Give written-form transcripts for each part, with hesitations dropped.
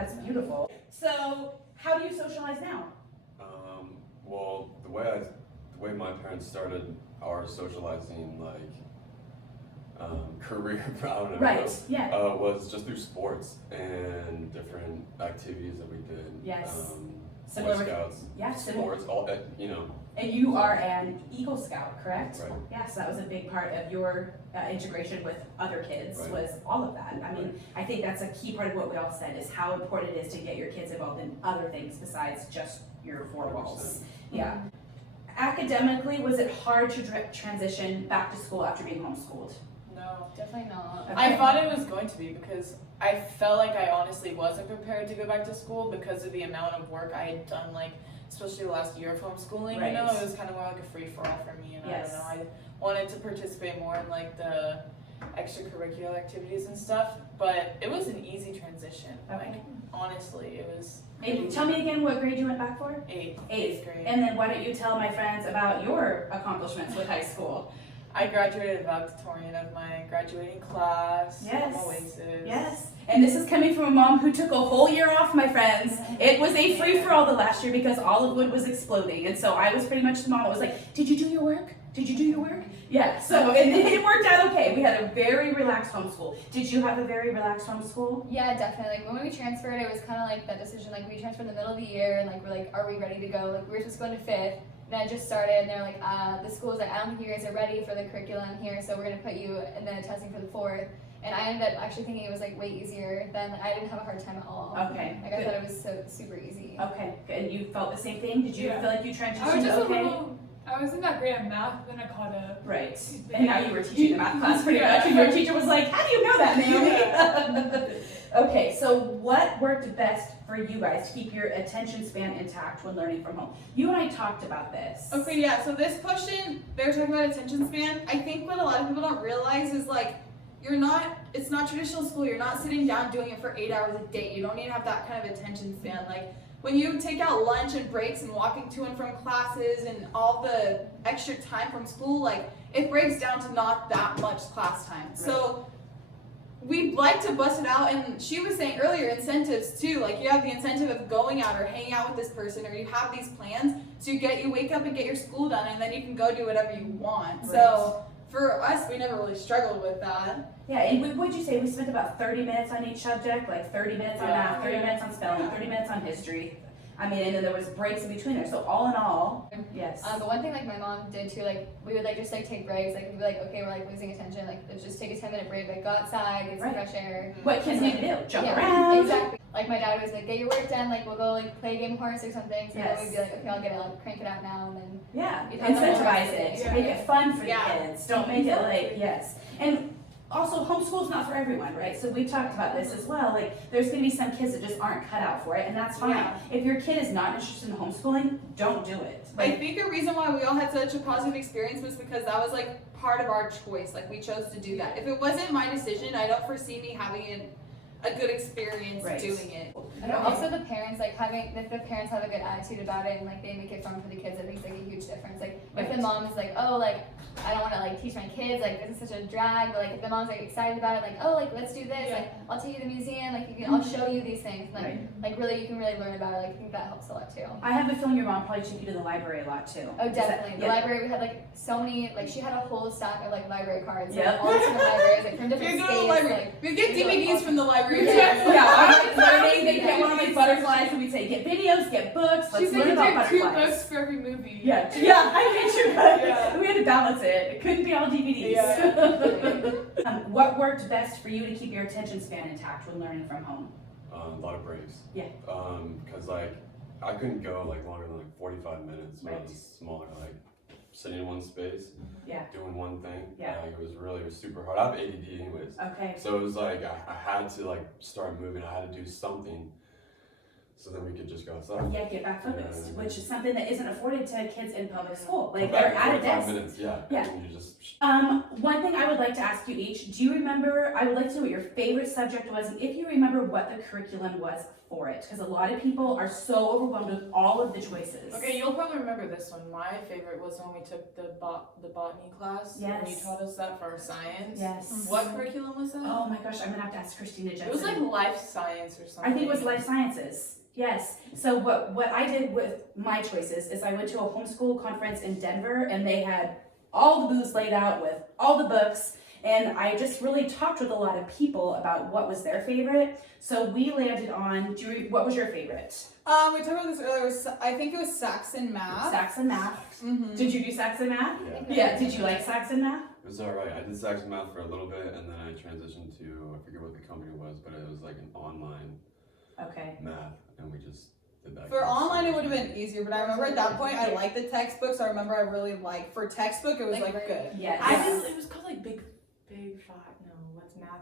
That's beautiful. So how do you socialize now? Well, the way my parents started our socializing, career, I don't know, Right, yeah. was just through sports and different activities that we did. Yes. Boy Scouts, yeah, sports, all that, you know. And you are an Eagle Scout, correct? Right. Yes, that was a big part of your integration with other kids, Right. was all of that. I mean, I think that's a key part of what we all said, is how important it is to get your kids involved in other things besides just your four walls. 100%. Yeah. Academically, was it hard to transition back to school after being homeschooled? No, Definitely not. Okay. I thought it was going to be because I felt like I honestly wasn't prepared to go back to school because of the amount of work I had done, especially the last year of homeschooling, Right. you know, it was kind of more like a free-for-all for me, and Yes. I don't know, I wanted to participate more in the extracurricular activities and stuff, but it was an easy transition, Okay. honestly, it was And tell me again what grade you went back for? eighth grade. And then why don't you tell my friends about your accomplishments with high school? I graduated valedictorian of my graduating class. Yes. I'm Oasis. Yes. And this is coming from a mom who took a whole year off, my friends. It was a free-for-all the last year because Olivewood was exploding. And so I was pretty much the mom that was like, did you do your work? Did you do your work? Yeah, so it worked out okay. We had a very relaxed homeschool. Did you have a very relaxed homeschool? Yeah, definitely. When we transferred, it was kind of like that decision. We transferred in the middle of the year, and we're like, are we ready to go? We were just going to fifth. And I just started, and they're like, the school's like, I don't think you guys are ready for the curriculum here, so we're gonna put you in the testing for the fourth. And I ended up actually thinking it was way easier. Then I didn't have a hard time at all. Okay. I thought it was so super easy. Okay. And you felt the same thing? Did you Yeah. feel like you I was transitioned just okay? I wasn't that great at math, then I caught up. Right. And now you were teaching the math class pretty much, and your teacher was like, how do you know that, Naomi? Okay, so what worked best for you guys to keep your attention span intact when learning from home? You and I talked about this. Okay, yeah, so this question, they're talking about attention span. I think what a lot of people don't realize is it's not traditional school. You're not sitting down doing it for 8 hours a day. You don't need to have that kind of attention span. When you take out lunch and breaks and walking to and from classes and all the extra time from school, it breaks down to not that much class time. Right. So we like to bust it out, and she was saying earlier, incentives too. You have the incentive of going out or hanging out with this person, or you have these plans, so you wake up and get your school done, and then you can go do whatever you want. Right. So for us, we never really struggled with that. Yeah, and what'd you say? We spent about 30 minutes on each subject, 30 minutes on math, 30 minutes on spelling, 30 minutes on history. And then there was breaks in between there. So all in all, yes. But one thing my mom did too, we would just take breaks. We'd be okay, we're losing attention. Let's just take a 10-minute break. Go outside, get some fresh air. What kids need to do? Jump around. Exactly. My dad was get your work done. We'll go play a game of horse or something. So yes. then we'd be okay, I'll get it, crank it out now, and then incentivize it. Yeah. Make it fun for the kids. Don't make it yes. And also, homeschool's not for everyone, right? So we talked about this as well. There's going to be some kids that just aren't cut out for it, and that's fine. Yeah. If your kid is not interested in homeschooling, don't do it. I think a reason why we all had such a positive experience was because that was part of our choice. We chose to do that. If it wasn't my decision, I don't foresee me having a good experience doing it. And also the parents, if the parents have a good attitude about it and they make it fun for the kids, I think it's a huge difference. If the mom is I don't want to teach my kids, this is such a drag, but if the mom's excited about it, let's do this, I'll take you to the museum, I'll show you these things, really you can really learn about it. I think that helps a lot too. I have a feeling your mom probably took you to the library a lot too. Oh, definitely. The library, we had so many, she had a whole stack of library cards, yep. all different libraries, from different You go states. to the library. We get DVDs from the library. I was learning. They get one of my butterflies, and we'd say, get videos, get books. Let's learn about butterflies. 2 books for every movie. Yeah, I get you. Yeah. We had to balance it. It couldn't be all DVDs. Yeah. What worked best for you to keep your attention span intact when learning from home? A lot of breaks. Yeah. Because I couldn't go longer than 45 minutes when I was smaller. Sitting in one space, doing one thing. Yeah. It was super hard. I have ADD anyways. Okay. So it was I had to start moving. I had to do something. so then we could just go outside. Yeah, get back focused, Yeah. which is something that isn't afforded to kids in public school. Like Come they're back at a in 45 desk. minutes, yeah. Yeah. And you just, One thing I would like to ask you each, do you remember, I would like to know what your favorite subject was, and if you remember what the curriculum was for it, because a lot of people are so overwhelmed with all of the choices. Okay, you'll probably remember this one. My favorite was when we took the botany class. Yes. And you taught us that for our science. Yes. What curriculum was that? Oh my gosh, I'm gonna have to ask Christina Jensen. It was like life science or something. I think it was life sciences. Yes. So what I did with my choices is I went to a homeschool conference in Denver, and they had all the booths laid out with all the books, and I just really talked with a lot of people about what was their favorite. So we landed on, what was your favorite? We talked about this earlier. I think it was Saxon math. Saxon math. Mm-hmm. Did you do Saxon math? yeah. Yeah. Did you like Saxon math? It was alright. I did Saxon math for a little bit, and then I transitioned to, I forget what the company was, but it was like an online Okay. math, and we just did that. For online, it would have been easier, but I remember at that point I liked the textbooks. I remember I really liked for textbook. It was Like, like good. Yes. It was called like Big Five. No, what's math?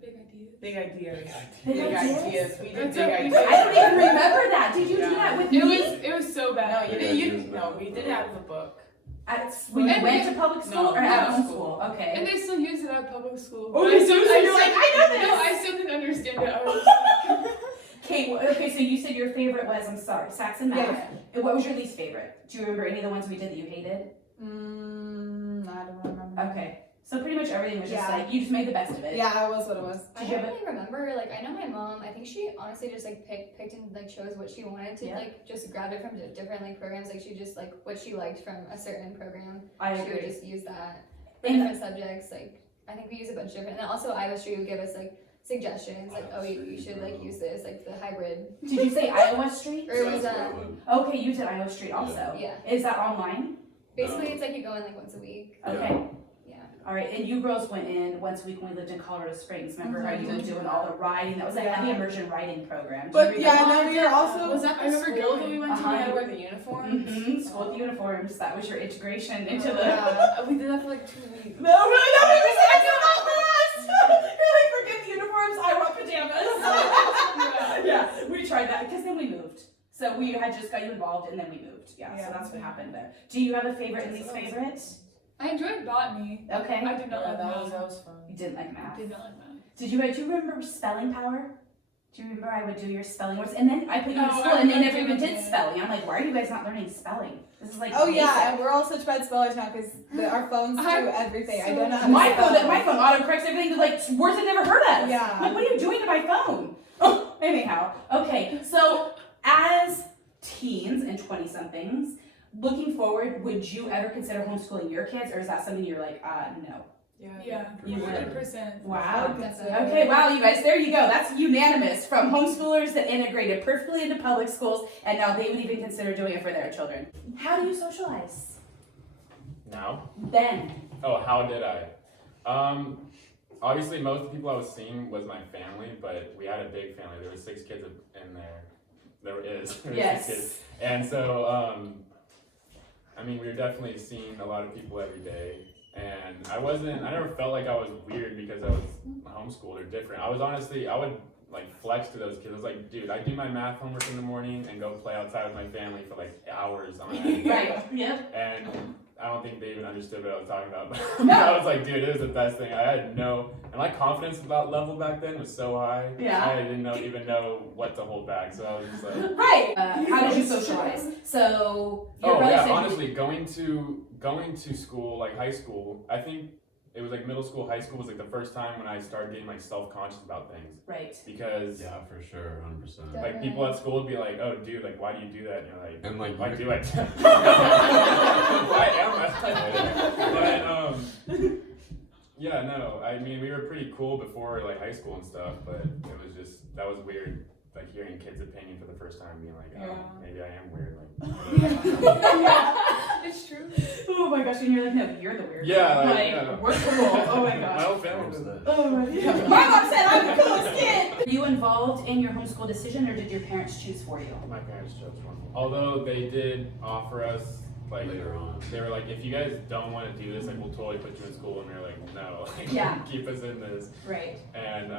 Big idea. Big ideas. Big Big ideas? ideas. We did That's big what we ideas. did. I don't even remember that. Did you do Yeah. that with It me? was so No, bad. you Big didn't. ideas, No, no. we did it out of the book. When you And went we- to public school No, or at public home school. school? Okay. And they still use it at public school. Oh, But they still use it? You're like, I know this. No, I still didn't understand it. I was like, Okay, so you said your favorite was, I'm sorry, Saxon math. And what was your least favorite? Do you remember any of the ones we did that you hated? I don't remember. Okay. So pretty much everything was just Yeah. like, you just made the best of it. Yeah, it was what it was. I Did you don't have really remember. Like, I know my mom. I think she honestly just like picked and like chose what she wanted to Yeah. like just grab it from different like programs. Like she just like what she liked from a certain program. I She would agree. just use that for And- different subjects. Like I think we use a bunch of different. And then also Iowa Street would give us like suggestions. Like Iowa you Street, should like bro. use this like the hybrid. Did you say Iowa Street? Or it was That's what I would. Okay, you did Iowa Street also. Yeah. Is that online? Basically, No. it's like you go in like once a week. Yeah. Okay. Yeah. All right, and you girls went in once a week when we lived in Colorado Springs. Remember how you were Mhm. doing all the riding? That was a Yeah. heavy immersion riding program. Do you But yeah, remember? and then we were also Was that I the remember school that going. we went to? Uh-huh. We had to wear the uniforms. Mm-hmm. School with uniforms. That was your integration into the. Yeah. We did that for like 2 weeks. No, really, no, it was like, that's not for us. You're like, forget the uniforms. I want pajamas. Yeah, we tried that because then we moved. So we had just got you involved and then we moved. Yeah, so Yeah. that's what happened there. Do you have a favorite and least favorite? I enjoyed botany. Okay. I did not like that math. was fun. You didn't like I math. did not like math. Do you remember spelling power? Do you remember I would do your spelling words? And then I put you in No, school I and they remember never even doing did it. spelling. I'm like, why are you guys not learning spelling? This is like Oh yeah, basic. and we're all such bad spellers now because our phones do I'm everything. I so don't know how to My spell. phone autocorrects everything to like words I've never heard of. Yeah. Like, what are you doing to my phone? Oh, anyhow. Okay, so as teens and 20-somethings, looking forward, would you ever consider homeschooling your kids, or is that something you're like, no? Yeah, You would. 100%. Wow. Definitely. Okay, wow, you guys, there you go. That's unanimous from homeschoolers that integrated perfectly into public schools, and now they would even consider doing it for their children. How do you socialize? Now? Then. Oh, how did I? Obviously, most of the people I was seeing was my family, but we had a big family. There were 6 kids in there. There is. There were 6 kids. Yes. And so, I mean, we were definitely seeing a lot of people every day. And I never felt like I was weird because I was homeschooled or different. I would like flex to those kids. I was like, dude, I do my math homework in the morning and go play outside with my family for like hours on end. Right. Yep. And I don't think they even understood what I was talking about. No. I was like, dude, it was the best thing. And my confidence level back then was so high. Yeah. I didn't even know what to hold back. So I was just like, Right. How did you socialize? So your oh brother yeah, said honestly, going to school, like high school, I think it was like middle school, high school was like the first time when I started getting like self-conscious about things. right. Because Yeah, for sure, 100%. Yeah. like people at school would be like, oh dude, like why do you do that? And you're like, And like, why you- do I? Why am I? But yeah, no. I mean, we were pretty cool before like high school and stuff, but it was just that was weird. Like hearing kids' opinion for the first time, being like, oh, Yeah. maybe I am weird. Like, It's true. Oh my gosh, and you're like, no, you're the weird Yeah, one. like, yeah. We're cool. Oh my my gosh. whole family does that. Oh my god. My mom said I'm the coolest kid. Were you involved in your homeschool decision, or did your parents choose for you? My parents chose one. Although they did offer us like Later on. they were like, if you guys don't want to do this, like we'll totally put you in school. And we were like, no, like, Yeah. keep us in this. Right. And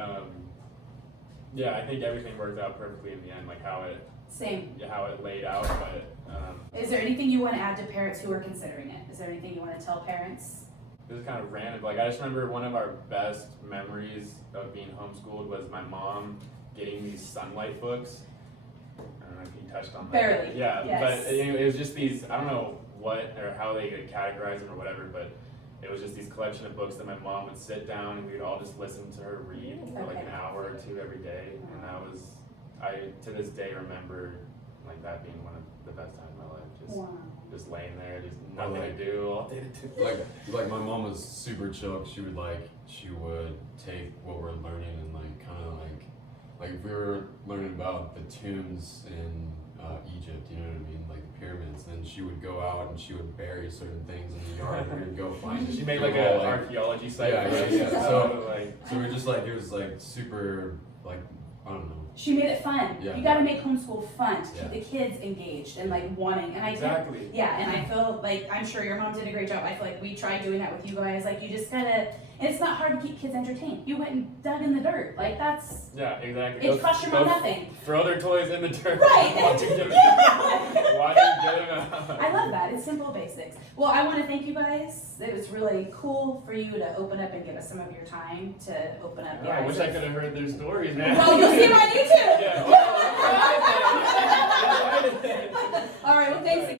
yeah, I think everything worked out perfectly in the end, like how it laid out. But is there anything you want to add to parents who are considering it? Is there anything you want to tell parents? this is kind of random. Like I just remember one of our best memories of being homeschooled was my mom getting these sunlight books. I don't know if you touched on that. Barely. Yeah, Yes. but it was just these. I don't know what or how they could categorize them or whatever, but it was just these collection of books that my mom would sit down and we'd all just listen to her read for like an hour or two every day, and that was to this day remember like that being one of the best times of my life. Just laying there, just nothing to do all day to do. Like my mom was super chill. She would take what we're learning and kind of like if we were learning about the tombs in Egypt, you know what I mean, like the pyramids, then she would go out and she would bury certain things in the yard and we'd go find it. She made like an archaeology site. Yeah. So we're just like, it was like super, like, I don't know. She made it fun. Yeah. You got to make homeschool fun to keep Yeah. the kids engaged and like wanting. And Exactly. And I feel like, I'm sure your mom did a great job. I feel like we tried doing that with you guys. Like you just gotta, and it's not hard to keep kids entertained. You went and dug in the dirt. Like that's, Yeah, exactly. it cost your mom nothing. Throw their toys in the dirt. Right. Watch them get them out. I love that. It's simple basics. Well, I want to thank you guys. It was really cool for you to open up and give us some of your time to open up. I wish I could have heard their stories, man. Well, you'll see them on YouTube. Yeah. All right. Well, thanks.